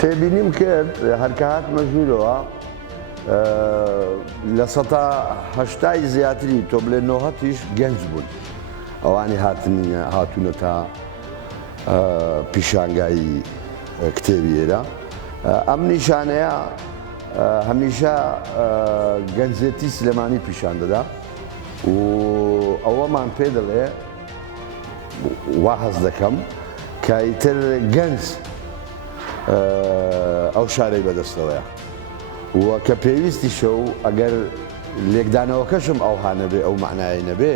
تێبینیم کرد هەرکات مەژوورەوە لە سەتا هەشتای زیاتری تۆ بڵێ نۆهەتیش گەنج بوون ئەوانی هاتوونە تا پیشانگایی کتێبی ئێرە ئەم نیشانەیە هەمیشە گەنجێتی سلێمانی پیشان دەدا و ئەوەمان پێ دەڵێ وا هەز دەکەم کە ئیتر گەنج ئەو شارەی بەدەستەوەیە وە کە پێویستی شەو ئەگەر لێکدانەوەکەشم ئەوها نەبێ ئەو معنای نەبێ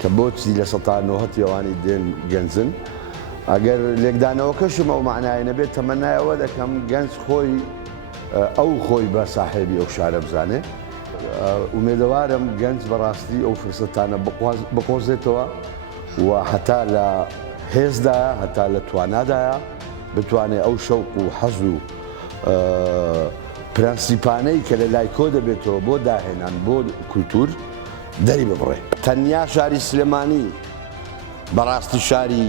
کە بۆچی لە سەتا نۆهەتی ئەوانی دێن گەنجن ئەگەر لێکدانەوەکەشم ئەو معنای نەبێت تەمەنایەوە دەکەم گەنج خۆی ئەو خۆی بە ساحێبی ئەو شارە بزانێ ئومێدەوارم گەنج بەڕاستی ئەو فرسەتانە بقۆزێتەوە و هەتا لە هێزدایە هەتا لە توانادایە بتوانێت ئەو شەوق و حەز و پرەنسیپانەی کە لە لای کۆ دەبێتەوە بۆ داهێنان بۆ کولتور دەری ببڕێ تەنیا شاری سلێمانی بەڕاستی شاری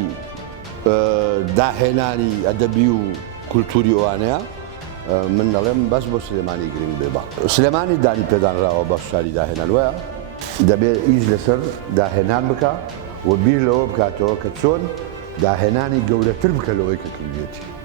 داهێنانی ئەدەبی و کولتوری ئەوانەیە من دەڵێم بەس بۆ سلێمانی گرنگ بێ بە سلێمانی دانی پێدانراوە بە شاری داهێنان وایە دەبێت ئیش لەسەر داهێنان بکە و بیر لەوە بکاتەوە کە چۆن داهێنانی گەورەتر بکە لەوەی کە کردێتی